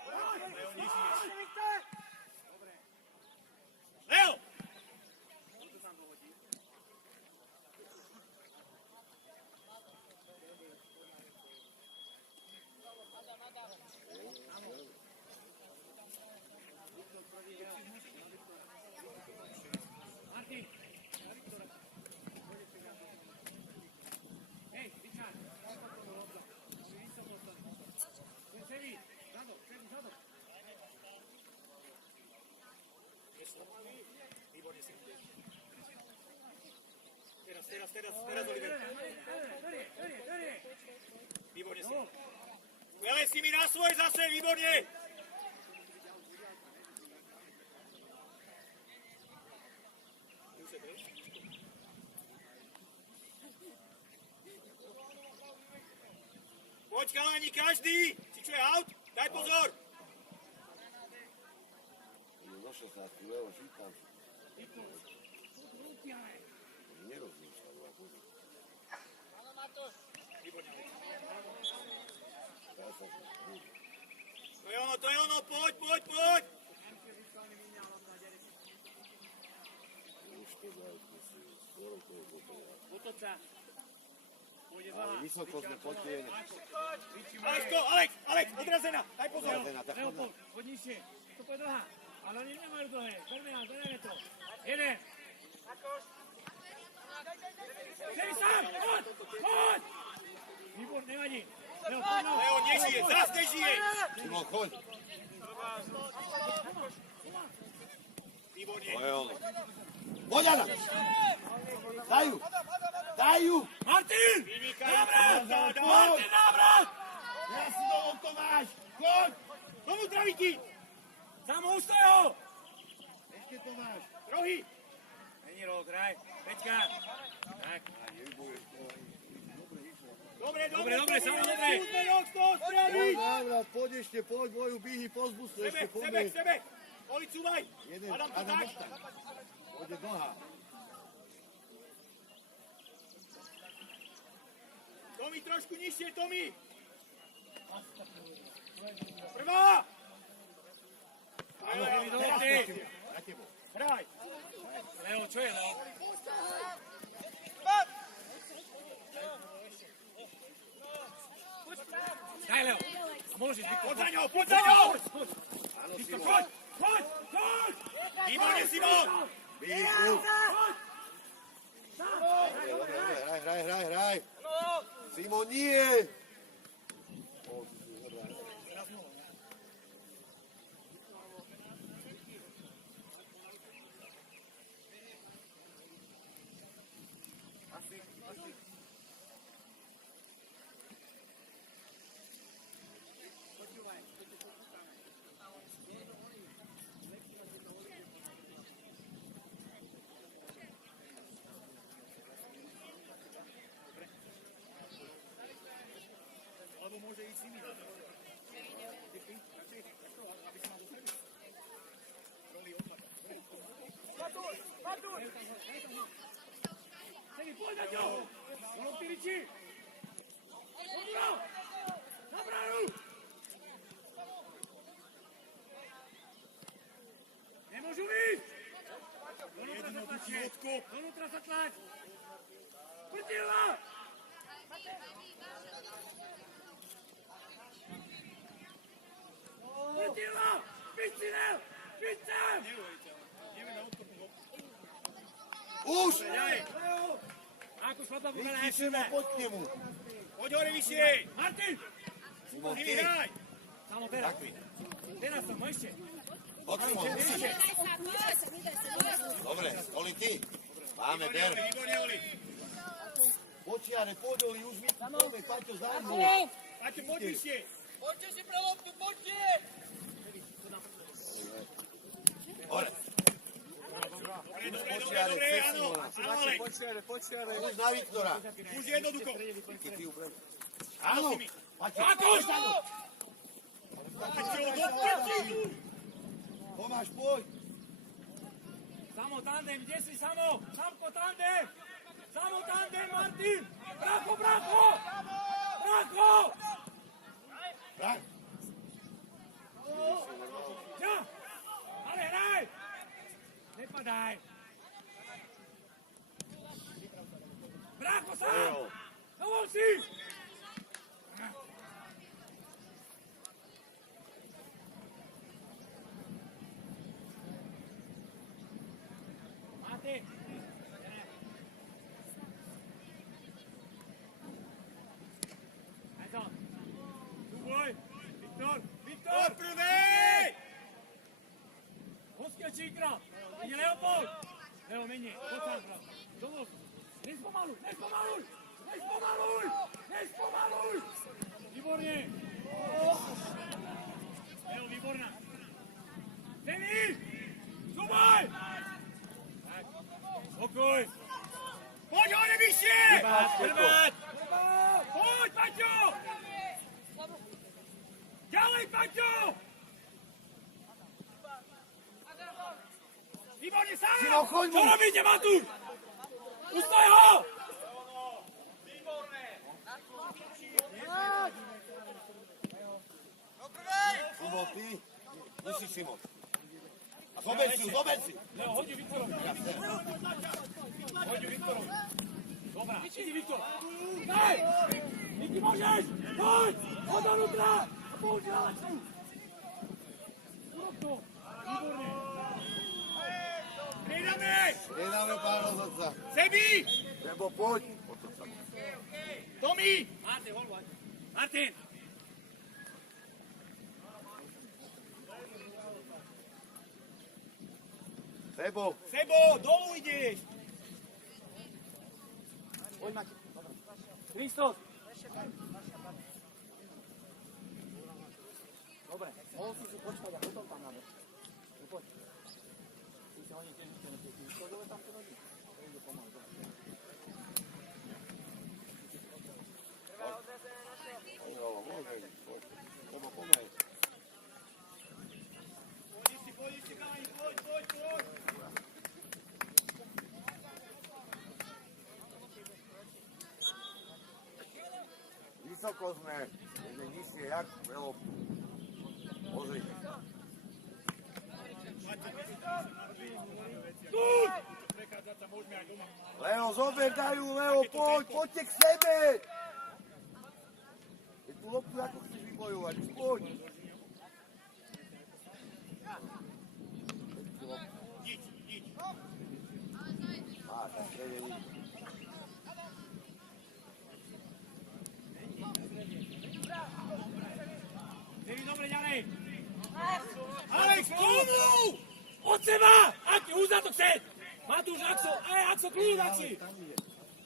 Leo. Martin. Hej, Richard. Sevi, zado. Výborne, Simi. Teraz, Oliver. Výborne, Simi. Skvelé, Simi, na svoje zase, výborne. Poď, chalani, každý. Si čo je out? Daj pozor. Do 16, Leo, šítam. Nerozmýšľam. To je ono, poď. Už to dajte si. Skoro to je gotovo. Otoč sa. Pôjde Ale zlá. vysoko sme potieni. Alex, odrazená. Daj pozor. Leo, poď nižšie. To pôjde dlhá. Ale oni nemajú dlhé. Berme to. Jeden. Sevi sám, poď. Výbor, nevadí. Leo, poď no. Leo, nežije, zas nežije. Simon, choď. Výborne. To je ono. Poď, Ana. Dajú. Martin! Návrat. Martin, návrat! Teraz si do Tomáš. Choď. Komu travíky? Samo ustoj ho! Ešte Tomáš. Rohy. Není roh, hraj. Peťka. Tak. Dobre, samo dobre. Skúsme rok z toho spraviť. Poď, návrat, poď ešte, poď, moju bíhy, pozbus to ešte, poďme. Sebe. Oli, cúvaj. Jeden, Adam, to Adam, tak. ostaň. Pôjde dlhá. Tomi, trošku nižšie, Tomi. Prvá. Áno, Dobre, teraz dobre. na tebo. Hraj. Leo, čo je, Leo? Daj, Leo. A môžeš, Viktor. Poď za ňou, poď za ňou. Áno, Viktor, Simon. poď. Výborne, Simon. Bíhy, kľúč. Dobre, hraj. Simon, nie. Alebo môže ísť s nimi. Sevi, poď na ňou. Ono ty riči. Poď no. Na bránu. Nemôžu ísť. Donútra sa tlač. Prtila. Prtila. Pičinel. Už. Leo. Ako šlapaku veľa Víti, nechceme. Šimo, poď k nemu. Poď hore vyššie! Martin! Šimo, ty. Vyhraj! Samo teraz. Teraz som, ešte. Poď, Šimo, musíš. Dobre, Oli, ty. Máme, ber. Výborne, Oli! Počiare, poď, Oli, už mi poďme, Paťo, za mnou. Paťo, poď vyššie! Poďte si pre loptu, poďte! Hore. Dobre, áno! Áno, Alek! Už na Viktora. Už jednoducho! Áno. Paťo, Paťo, doproti! Tomáš, poď. Samo tandem, kde si Samo? Samko tandem! Samo tandem, Martin! Bracho, bracho! Bracho! Brak. Ja! Ale hraj! Nepadaj! Bracho sám! Dovol si! Máte! Aj to! Súboj! Viktor! Viktor! Prvej! Hoskiel Číkra! Ide Leopold! Leo menej, poď sám, brat. Dovol si. Nespomaluj, nespomaluj! Nespomaluj! Nespomaluj! Výborne! Leo, výborná! Zemi! Súboj! Tak, spokoj! Poď hore vyššie! Chrbát! Poď, Paťo! Ďalej, Paťo! Výborne, sám! Šimo, choď mu. Čo robíte, Matúš? Ustoj ho! Šimo, ty. Musíš, Šimo. A zober si ju, zober si. Leo, hodí Viktorovi. Hodí Viktorovi. Dobrá, ide Viktor. Daj! Niky, môžeš! Poď! Poď donútra! A použi na lačku! Urob to! Výborne! Pridáme! Nedáme pán rozhodca. Sebi! Nebo poď. Tomi! Martin! Sebo. Sebo, dolu ideš! Poď, Mati. Kristos! Dobre, mohol si počkať a potom tam máme. No poď. Ty sa oni tiež niečo nepustí. Skodové tam to robí. To ide pomalu. Jo, môže ísť, poď. Sebo, poďme. Poď, chalani, poď! Vysoko sme. Sme nižšie, jak veľo. Pozri. Leo, zober, dajú, Leo, poďte k sebe. Je tu loptu, ako chceš vybojovať, poď. Máš, v strede vidíš. Devi, dobre, ďalej! Alex, komu? Od seba! Aký, už za to chce! Matúš, Axo, Axo, kľud, Axi!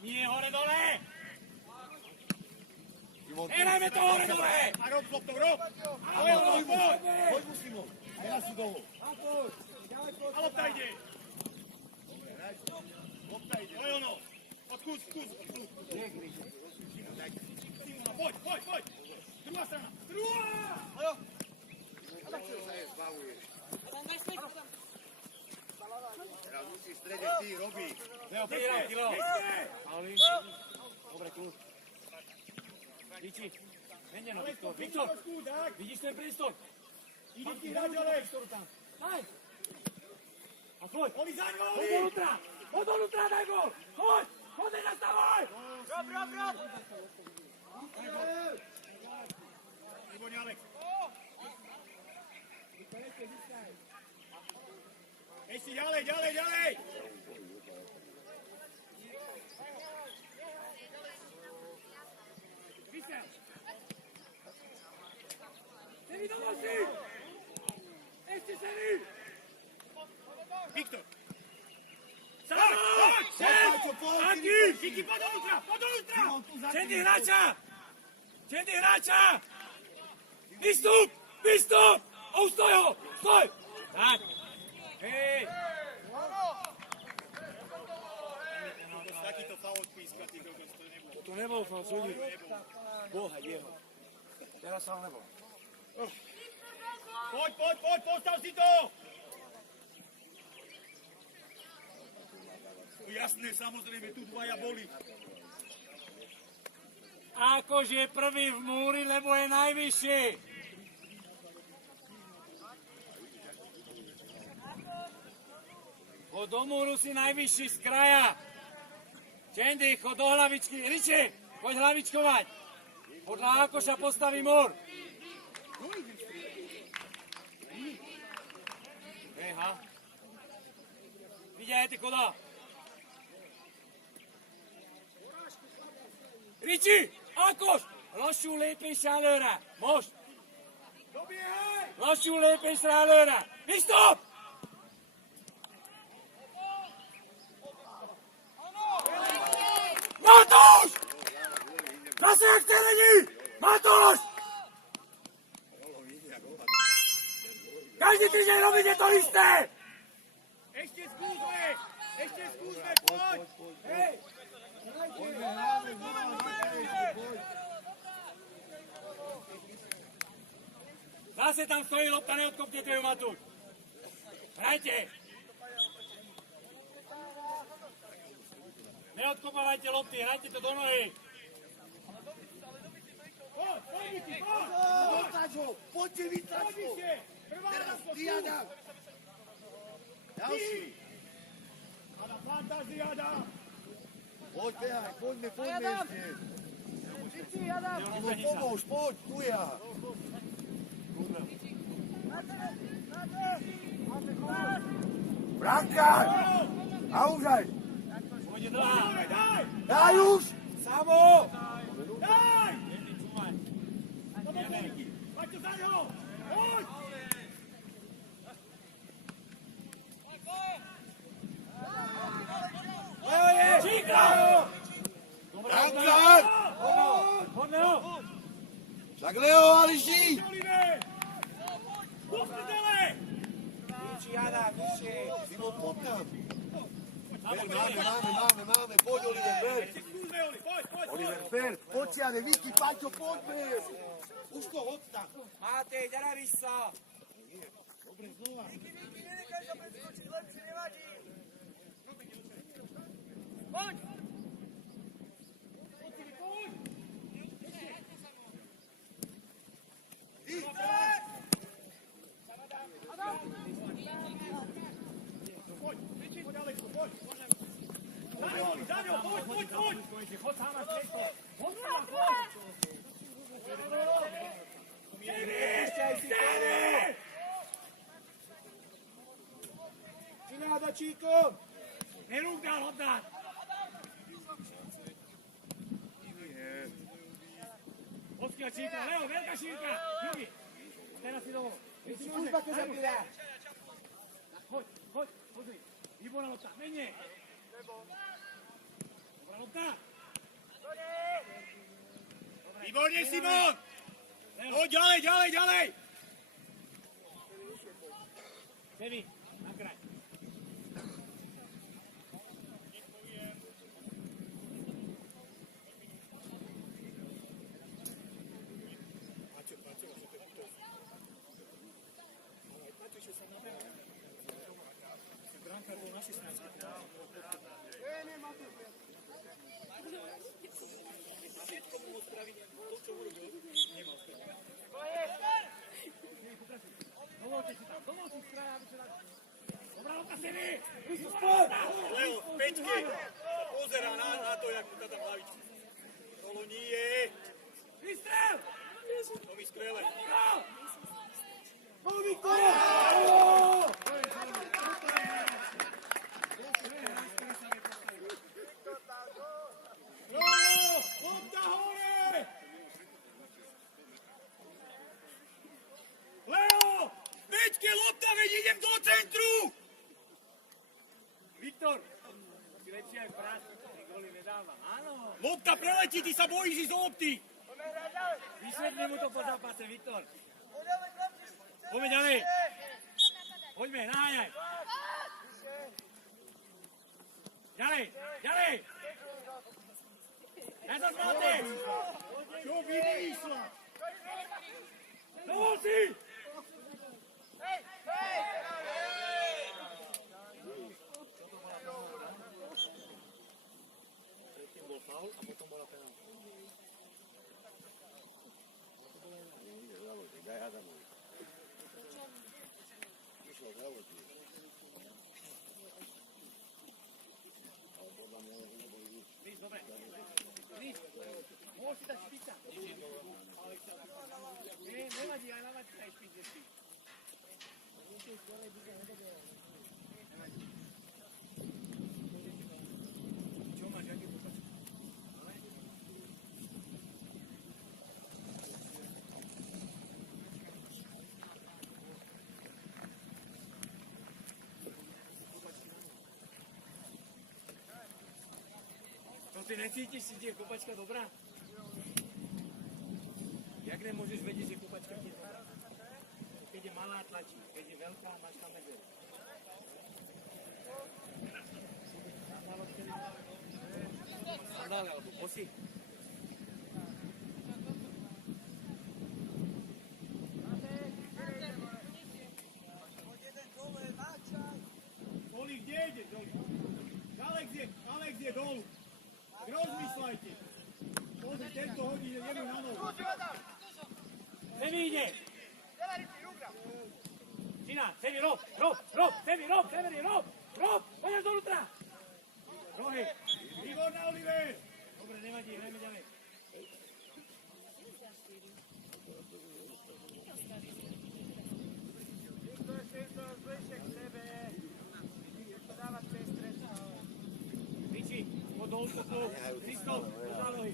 Nie, hore, dole! Hrajme to hore, dole! A rob loptou, rob! Ale hore, poď! Poď mu, Šimon. A ja si dolu. A lopta ide! Lopta ide, to je ono! Odkús. Simona, poď! Druhá strana! Druhá! Teraz musíš v strede ty, robí. Leo, prihraj, Leo! Pauli, dobre, kľud. Líči, meneno, Viktor, Viktor! Vidíš ten prístor? Ide ti hrať, Alex! Aj! A poď! Oli za ňou! Poď donútra, daj gol! Poď! Poď, nezastavaj! Rob! Výborne, Alex! Ešte ďalej! Viki, poď do útra! Čendi hráča! Vystup! Ustoj ho! Stoj! Tak. Hej! Takýto faul píska, ty kokos, to nebolo. To nebol faul, súdi. Boha jeho. Teraz faul nebol. Poď, postav si to! Jasné, samozrejme, tu dvaja boli. Akože prvý v múri, lebo je najvyšší. Chod do múru si najvyšší z kraja. Čendy, chod do hlavičky. Riči, poď hlavičkovať. Podľa Akoša postaví múr. Eha. Vidíte, koda. Riči, Akoš, lassú lépésre előre. Most. Lassú lépésre előre. Vystup! Matúš! Zase jak chce není! Matúš! Každý týždeň robíte to isté! Ešte skúsme, poď! Hej! Zase tam stojí lopta, neodkopnete ju, Matúš. Hrajte! Neodkopávajte lopty, hrajte to do nohy. Poďte vytáč ho! Teraz ty, Adam! Ďalší! Adam, fantázia, Adam! Poď, behaj, poďme ešte! No pomôž, poď, tu ja! Brankár! A už aj! Pôjde dlhá. Daj už! Samo! Daj! To bol Viki, Paťo za ňo! Poď! Číka! Brankár! Poďme ho! Tak Leo, Ališi! Pustitele! Simon, poď tam! Máme, poď Oliver, ber! Skúsme, Oli, poď! Oliver, ber, poď si, ale Viki, Paťo, poďme! Už to hodta! Matej, ďaravíš sa! Poď! Za ňo, poď! Chod sám na strejko! Chod sám, chod! Stevie! Čináda, Číko! Nerúkal ho dať! Odkiaľ Číka, Leo, veľká šírka! Jugi, teraz si domov. Služba, keď zabíra! Choď, pozri. Výborná lopta, menej! Dobrá lopta! Výborne, Simon! Poď ďalej! Devi, na kraj. Dovolte si z kraja, aby sa dá... Dobrá lopta, Devi! Leo, v peťke pozerá na to, jak mu tá tam hlavička. Tolo nie! Vystrel! To mi skvelé. Go, Viktor! Lopta hore! Leo! Peťke, lopta, veď idem do centru! Viktor! Si lepšie Lopta preletí, ty sa bojíš ísť do lopty. Vysvetli mu to po zápase, Viktor. Poďme ďalej. Poďme, naháňaj. Ďalej, ďalej. Ja sa zmáte. Čo vymýšľa? Dovol si. Predtým bol faul a potom bola penálka. Daj Adamovi. Išlo zdravotník. Ale podľa mňa neboli nič. Dobre. Môžeš si dať špica. Nie, nevadí, aj na mačka je špic, špic. Čo máš, aký popač? To ty necítiš, si je kopačka dobrá? Jak nemôžeš vedieť, že kopačka ti je dobrá? Keď je malá tlačí, keď je veľká, máš tam medzeru. Sandále alebo bosy. Oli, kde ide? Alex je dolu. Rozmýšľajte. Pozri, tento hodí jednu na nohu. Semi ide! Žina, Semi, rob! Poďaš donútra! Rohy! Výborná, Oliver! Dobre, nevadí, hrajme ďalej. Riči, pod dolu, Kristof, do zálohy.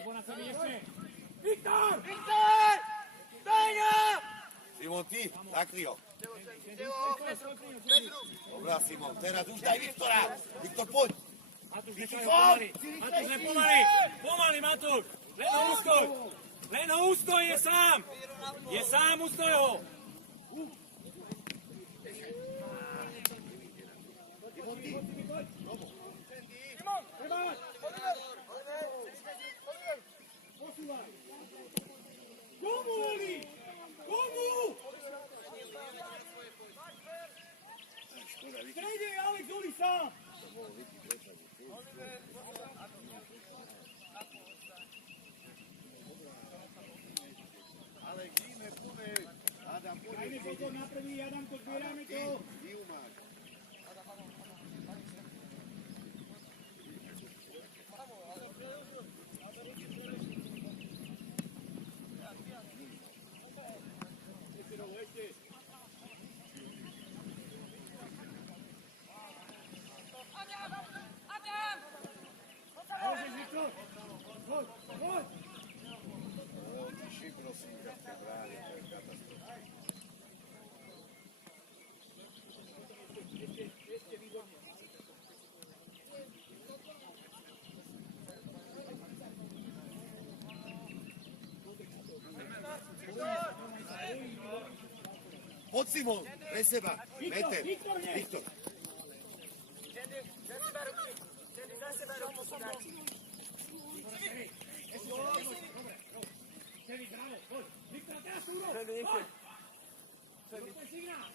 Ibo na sebe ešte. Viktor! Simon, ty, zakry ho. Dobrá, Simon, teraz už daj Viktora. Viktor, poď. Matúš, nechaj ho pomaly. Matúš, len pomaly. Pomaly, Matúš. Len ho ustoj. Len ho ustoj, je sám. Je sám, ustoj ho. Komu, Oli? Komu? V strede je Alex Oli sám. Ale žijeme, poďme. Adam, Dajme pozor na prvý, Adamko, zbierame to. Divu máš. Môžeš, Viktor. Poď, poď. Tiši, prosím, ťa v tej bráne, to je katastrofa. Poď, Simon, pre seba. Meter. Viktor. Semi, bravo, poď. Viktor, teraz tu urob. Poď. Poď, signál.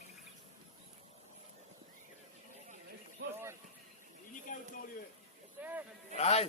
Vynikajúco, Oliver. Hraj.